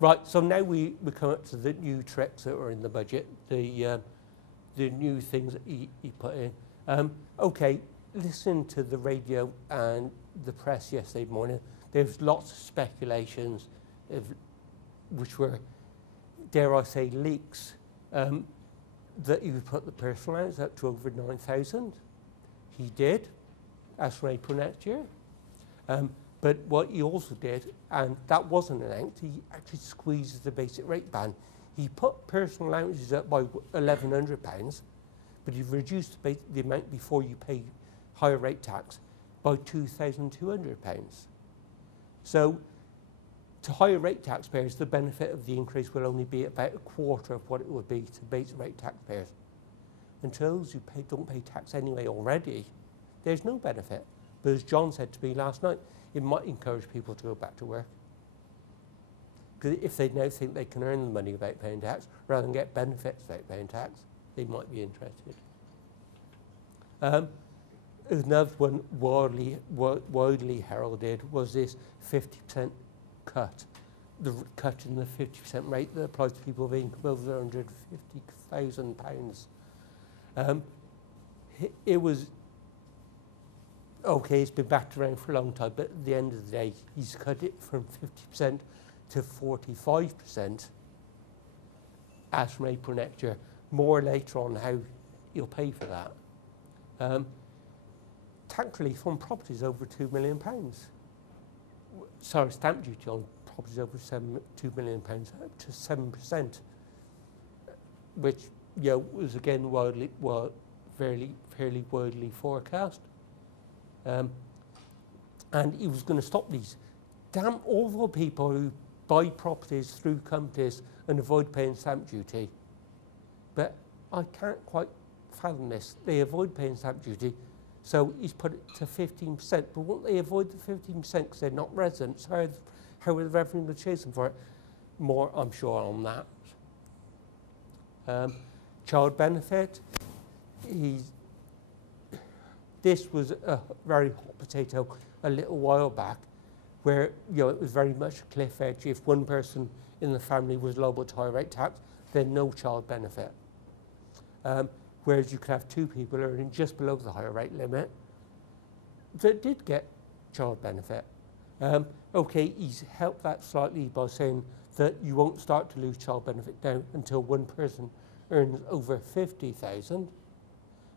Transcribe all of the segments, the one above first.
Right, so now we come up to the new tricks that were in the budget, the new things that he put in. Okay, listen to the radio and the press yesterday morning. There's lots of speculations, which were, dare I say, leaks, that he would put the personal allowance up to over 9,000. He did, as from April next year. But what he also did, and that wasn't announced, he actually squeezed the basic rate band. He put personal allowances up by £1,100, but he reduced the amount before you pay higher rate tax by £2,200. So to higher rate taxpayers, the benefit of the increase will only be about a quarter of what it would be to basic rate taxpayers. And to those who don't pay tax anyway already, there's no benefit. But as John said to me last night, it might encourage people to go back to work. Because if they now think they can earn the money without paying tax, rather than get benefits without paying tax, they might be interested. Another one widely heralded was this 50% cut, the cut in the 50% rate that applies to people with income over £150,000. It was, okay, it's been backed around for a long time, but at the end of the day, he's cut it from 50% to 45% as from April next year. More later on how you'll pay for that. Tax relief on properties over £2 million. Sorry, stamp duty on properties over £2 million up to 7%, which was again fairly widely forecast. And he was going to stop these damn awful people who buy properties through companies and avoid paying stamp duty. But I can't quite fathom this. They avoid paying stamp duty, so he's put it to 15%. But won't they avoid the 15% because they're not residents? How will the revenue going to chase them for it? More, I'm sure, on that. Child benefit. This was a very hot potato a little while back, where it was very much a cliff edge. If one person in the family was liable to higher rate tax, then no child benefit. Whereas you could have two people earning just below the higher rate limit that did get child benefit. Okay, he's helped that slightly by saying that you won't start to lose child benefit now until one person earns over 50,000,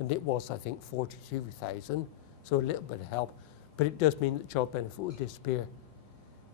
and it was, I think, 42,000, so a little bit of help. But it does mean that child benefit will disappear.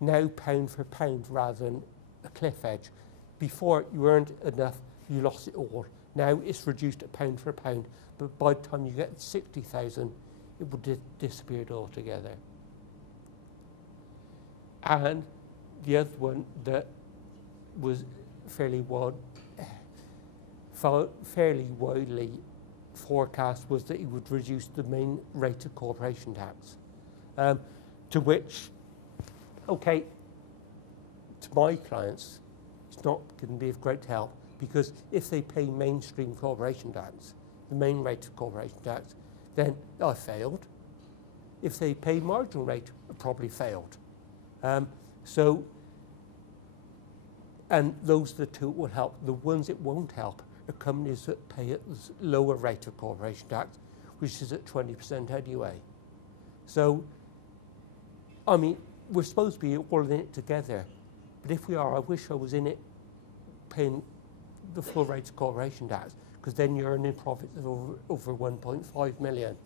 Now, pound for pound, rather than a cliff edge. Before, you earned enough, you lost it all. Now it's reduced at pound for pound, but by the time you get 60,000, it will disappear altogether. And the other one that was fairly widely forecast was that he would reduce the main rate of corporation tax. To which, okay, to my clients, it's not going to be of great help, because if they pay mainstream corporation tax, the main rate of corporation tax, then I failed. If they pay marginal rate, I probably failed. And those are the two that will help. The ones it won't help are companies that pay at the lower rate of corporation tax, which is at 20% anyway. So, I mean, we're supposed to be all in it together, but if we are, I wish I was in it paying the full rate of corporation tax, because then you're earning profits of over 1.5 million.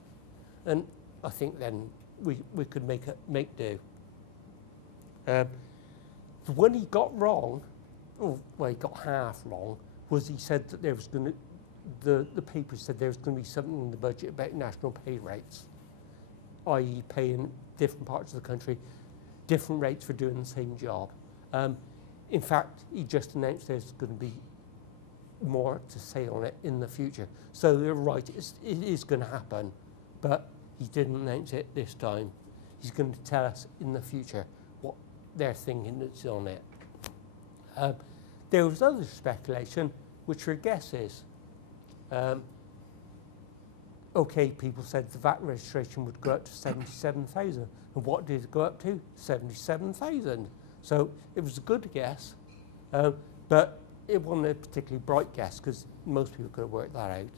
And I think then we could make do. The one he got wrong, well, he got half wrong, was he said that there was going to, the paper said there was going to be something in the budget about national pay rates, i.e. paying different parts of the country different rates for doing the same job. In fact, he just announced there's going to be more to say on it in the future. So they're right, it is going to happen, but he didn't announce it this time. He's going to tell us in the future what they're thinking that's on it. There was other speculation, which were guesses. Okay, people said the VAT registration would go up to 77,000. And what did it go up to? 77,000. So it was a good guess, But it wasn't a particularly bright guess because most people could have worked that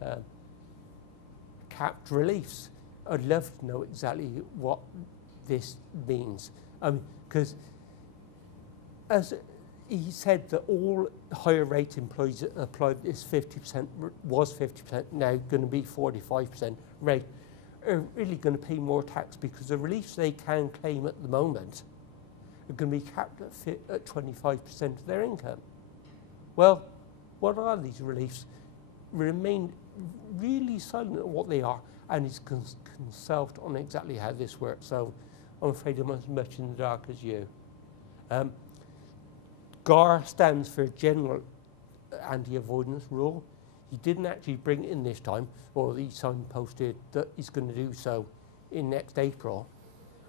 out. Capped reliefs. I'd love to know exactly what this means. Because as he said that all higher rate employees that applied this 50%, was 50%, now going to be 45% rate, are really going to pay more tax because the reliefs they can claim at the moment are going to be capped at 25% of their income. Well, what are these reliefs? Remain really silent on what they are, and is consulted on exactly how this works. So I'm afraid I'm as much in the dark as you. GAR stands for General Anti-Avoidance Rule. He didn't actually bring it in this time, or he signposted that he's going to do so in next April.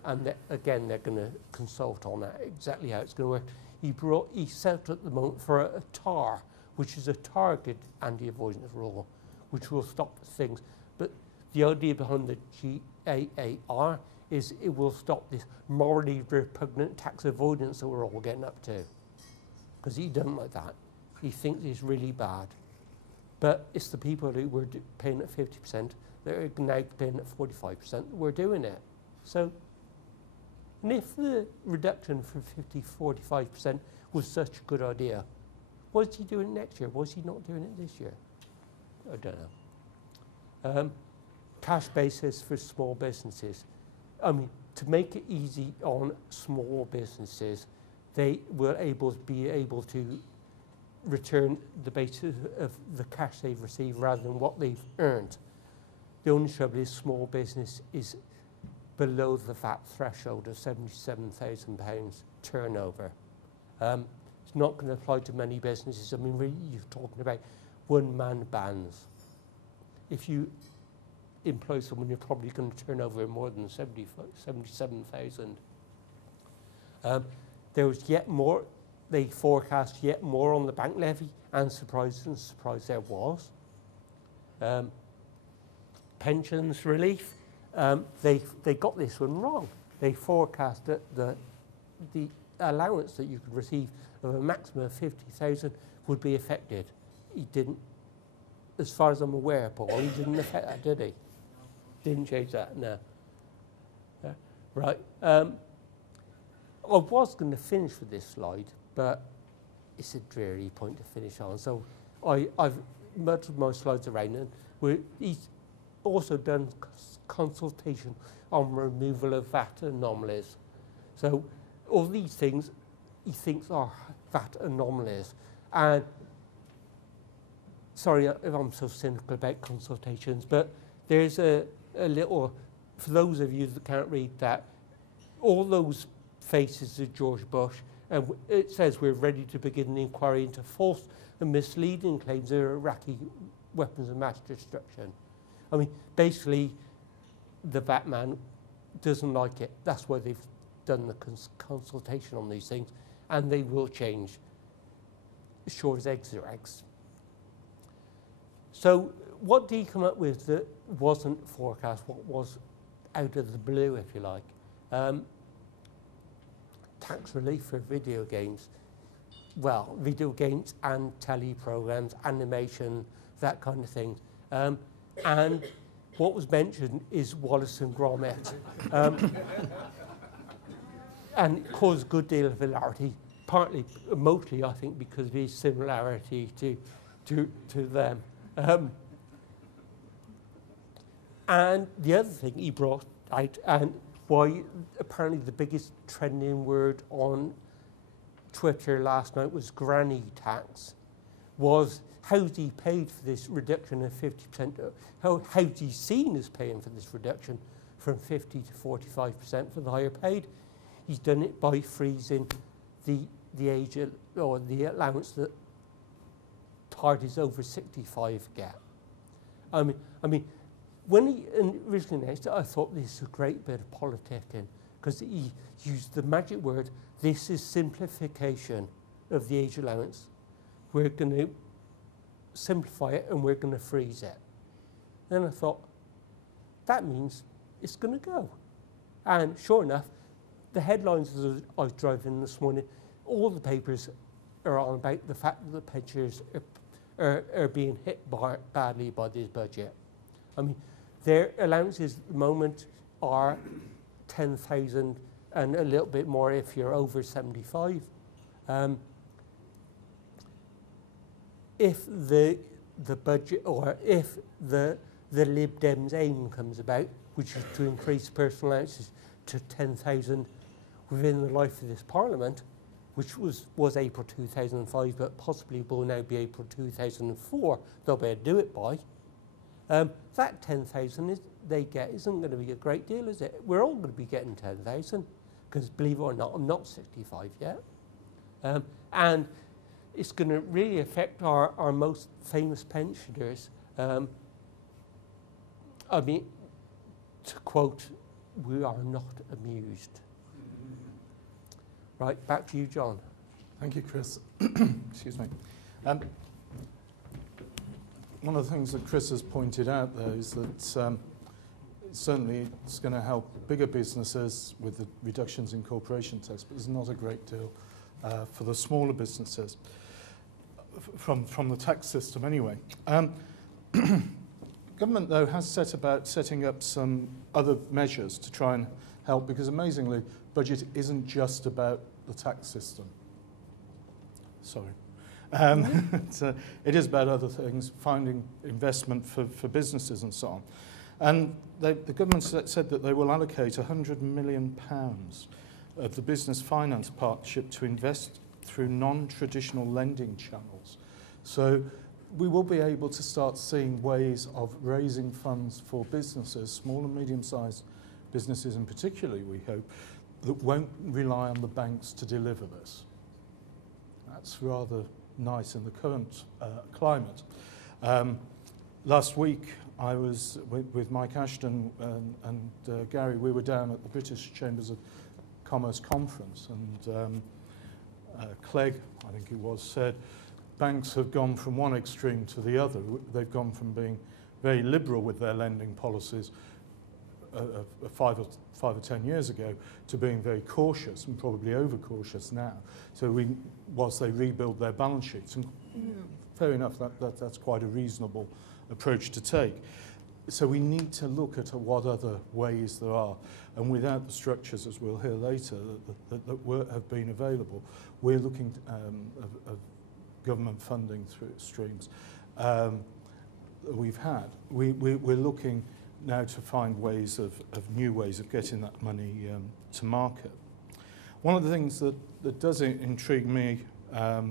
And again, they're going to consult on that, exactly how it's going to work. He set at the moment for a TAR, which is a targeted anti-avoidance rule, which will stop things. But the idea behind the GAAR is it will stop this morally repugnant tax avoidance that we're all getting up to. Because he doesn't like that. He thinks it's really bad. But it's the people who were paying at 50% that are now paying at 45% that we're doing it. So, and if the reduction from 50 to 45% was such a good idea, was he doing it next year? Was he not doing it this year? I don't know. Cash basis for small businesses. I mean, to make it easy on small businesses, they were be able to return the basis of the cash they've received rather than what they've earned. The only trouble is small business is below the VAT threshold of £77,000 turnover. It's not going to apply to many businesses. I mean, really, you're talking about one-man bands. If you employ someone, you're probably going to turn over more than 77,000. There was yet more, they forecast yet more on the bank levy, and surprise there was. Pensions relief, they got this one wrong. They forecast that the allowance that you could receive of a maximum of 50,000 would be affected. He didn't, as far as I'm aware, Paul, he didn't affect that, did he? Didn't change that, no. Right. I was going to finish with this slide, but it's a dreary point to finish on. So I've muddled my slides around, and he's also done consultation on removal of VAT anomalies. So all these things he thinks are VAT anomalies. And sorry if I'm so cynical about consultations, but there's a little, for those of you that can't read that, all those faces of George Bush, and it says we're ready to begin the inquiry into false and misleading claims of Iraqi weapons of mass destruction. I mean, basically, the VAT man doesn't like it. That's why they've done the consultation on these things, and they will change. Sure as eggs are eggs. So what did he come up with that wasn't forecast, what was out of the blue, if you like? Tax relief for video games. Well, video games and telly programs, animation, that kind of thing. And what was mentioned is Wallace and Gromit. And it caused a good deal of hilarity, partly, mostly, I think, because of his similarity to them. And the other thing he brought out, and why apparently the biggest trending word on Twitter last night was granny tax, was how's he paid for this reduction of 50%, how's he seen as paying for this reduction from 50 to 45% for the higher paid? He's done it by freezing the age or the allowance that parties over 65 get. I mean, when he originally announced it, I thought this is a great bit of politicking, because he used the magic word, this is simplification of the age allowance. We're going to simplify it and we're going to freeze it. Then I thought, that means it's going to go. And sure enough, the headlines as I was driving this morning, all the papers are on about the fact that the pensioners are being hit badly by this budget. I mean, their allowances at the moment are 10,000 and a little bit more if you're over 75. If the budget, or if the Lib Dems aim comes about, which is to increase personal allowances to 10,000 within the life of this Parliament, which was April 2005, but possibly will now be April 2004, they'll be able to do it by. That 10,000 they get isn't going to be a great deal, is it? We're all going to be getting 10,000, because believe it or not, I'm not 65 yet. And it's going to really affect our most famous pensioners. I mean, to quote, we are not amused. Right, back to you, John. Thank you, Chris. Excuse me. One of the things that Chris has pointed out, though, is that certainly it's going to help bigger businesses with the reductions in corporation tax, but there's not a great deal for the smaller businesses from the tax system anyway. Government, though, has set about setting up some other measures to try and help, because amazingly, budget isn't just about the tax system. Sorry. It is about other things, finding investment for businesses and so on. And the government said that they will allocate £100 million of the business finance partnership to invest through non-traditional lending channels. So we will be able to start seeing ways of raising funds for businesses, small and medium-sized businesses in particular, we hope, that won't rely on the banks to deliver this. That's rather nice in the current climate. Last week, I was with Mike Ashton and Gary. We were down at the British Chambers of Commerce conference, and Clegg, I think it was, said banks have gone from one extreme to the other. They've gone from being very liberal with their lending policies 5 or 10 years ago to being very cautious, and probably over-cautious now. So whilst they rebuild their balance sheets, and fair enough, that's quite a reasonable approach to take. So we need to look at what other ways there are, and without the structures, as we'll hear later, that have been available, we're looking at government funding through streams that we've had. We're looking now to find ways of new ways of getting that money to market. One of the things that does intrigue me a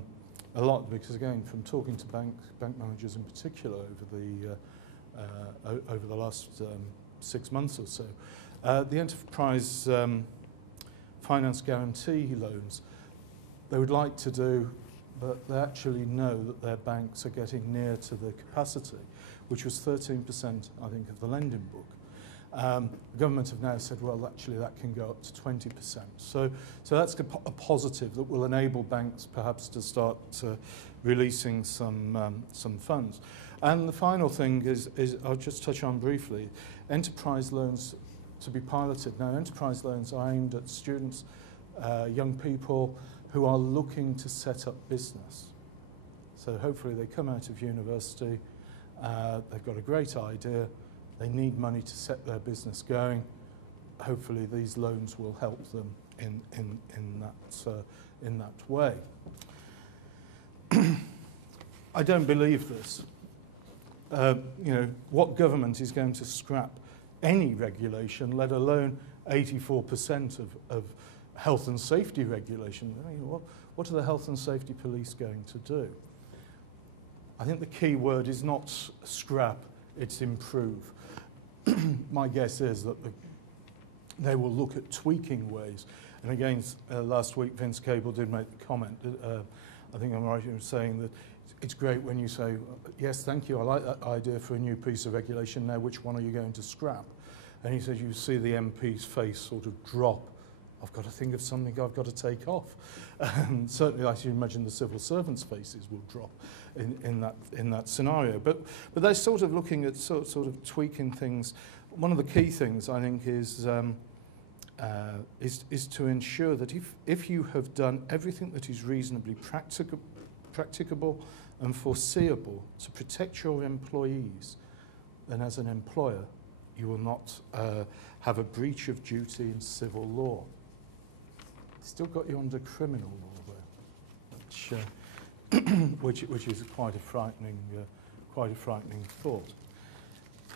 lot, because again, from talking to bank managers in particular over the last 6 months or so, the enterprise finance guarantee loans, they would like to do, but they actually know that their banks are getting near to the capacity, which was 13%, I think, of the lending book. The government have now said, well, actually, that can go up to 20%. So that's a positive that will enable banks perhaps to start releasing some funds. And the final thing is I'll just touch on briefly, enterprise loans to be piloted. Now, enterprise loans are aimed at students, young people who are looking to set up business. So hopefully they come out of university, they've got a great idea, they need money to set their business going. Hopefully these loans will help them in that way. I don't believe this. What government is going to scrap any regulation, let alone 84% of health and safety regulation? I mean, what are the health and safety police going to do? I think the key word is not scrap, it's improve. My guess is that they will look at tweaking ways. And again, last week Vince Cable did make the comment, I think I'm right in saying that it's great when you say, yes, thank you, I like that idea for a new piece of regulation, now which one are you going to scrap? And he says you see the MP's face sort of drop. I've got to think of something I've got to take off. And certainly I should imagine the civil servants' faces will drop in that scenario. But they're sort of looking at sort of tweaking things. One of the key things, I think, is is to ensure that if you have done everything that is reasonably practicable and foreseeable to protect your employees, then as an employer, you will not have a breach of duty in civil law. Still got you under criminal law there, which is quite a frightening thought.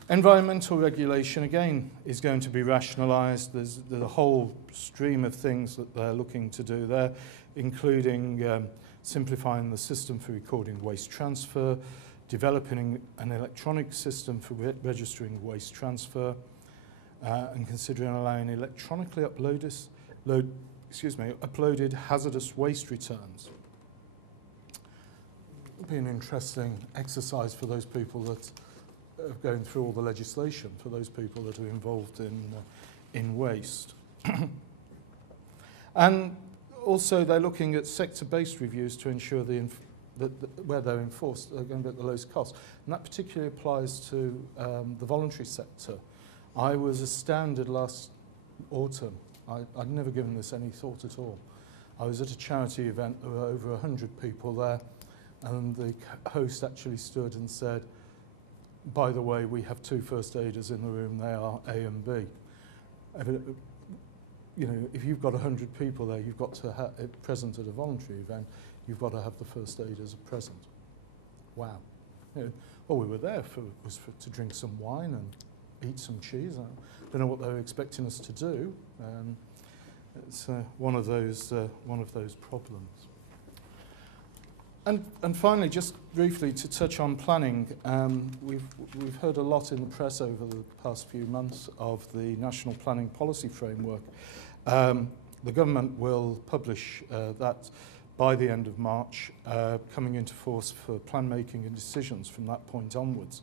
Environmental regulation, again, is going to be rationalised. There's a whole stream of things that they're looking to do there, including simplifying the system for recording waste transfer, developing an electronic system for registering waste transfer, and considering allowing electronically uploaded hazardous waste returns. It'll be an interesting exercise for those people that are going through all the legislation, for those people that are involved in waste. And also they're looking at sector-based reviews to ensure that where they're enforced, they're going to get the lowest cost. And that particularly applies to the voluntary sector. I was astounded last autumn. I'd never given this any thought at all. I was at a charity event, there were over 100 people there, and the host actually stood and said, by the way, we have 2 first aiders in the room, they are A and B. You know, if you've got 100 people there, you've got to have it present at a voluntary event, you've got to have the first aiders present. Wow. You know, all we were there was to drink some wine and eat some cheese. I don't know what they were expecting us to do. It's one of those problems. And finally, just briefly to touch on planning, we've heard a lot in the press over the past few months of the National Planning Policy Framework. The government will publish that by the end of March, coming into force for plan making and decisions from that point onwards.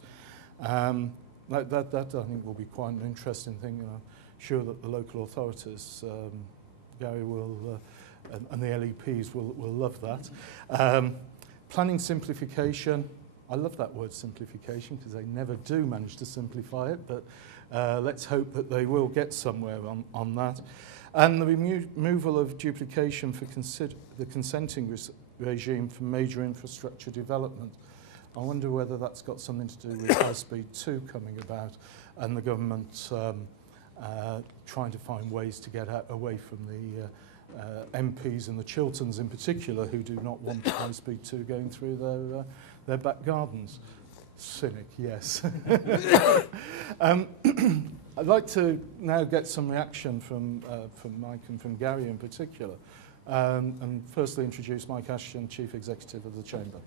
That I think will be quite an interesting thing. I'm sure that the local authorities, Gary will, and the LEPs will love that. Planning simplification, I love that word simplification because they never do manage to simplify it, but let's hope that they will get somewhere on that. And the removal of duplication for the consenting regime for major infrastructure development. I wonder whether that's got something to do with High Speed 2 coming about and the government trying to find ways to get away from the MPs and the Chilterns in particular who do not want High Speed 2 going through their back gardens. Cynic, yes. I'd like to now get some reaction from Mike and from Gary in particular. And firstly introduce Mike Ashton, Chief Executive of the Chamber.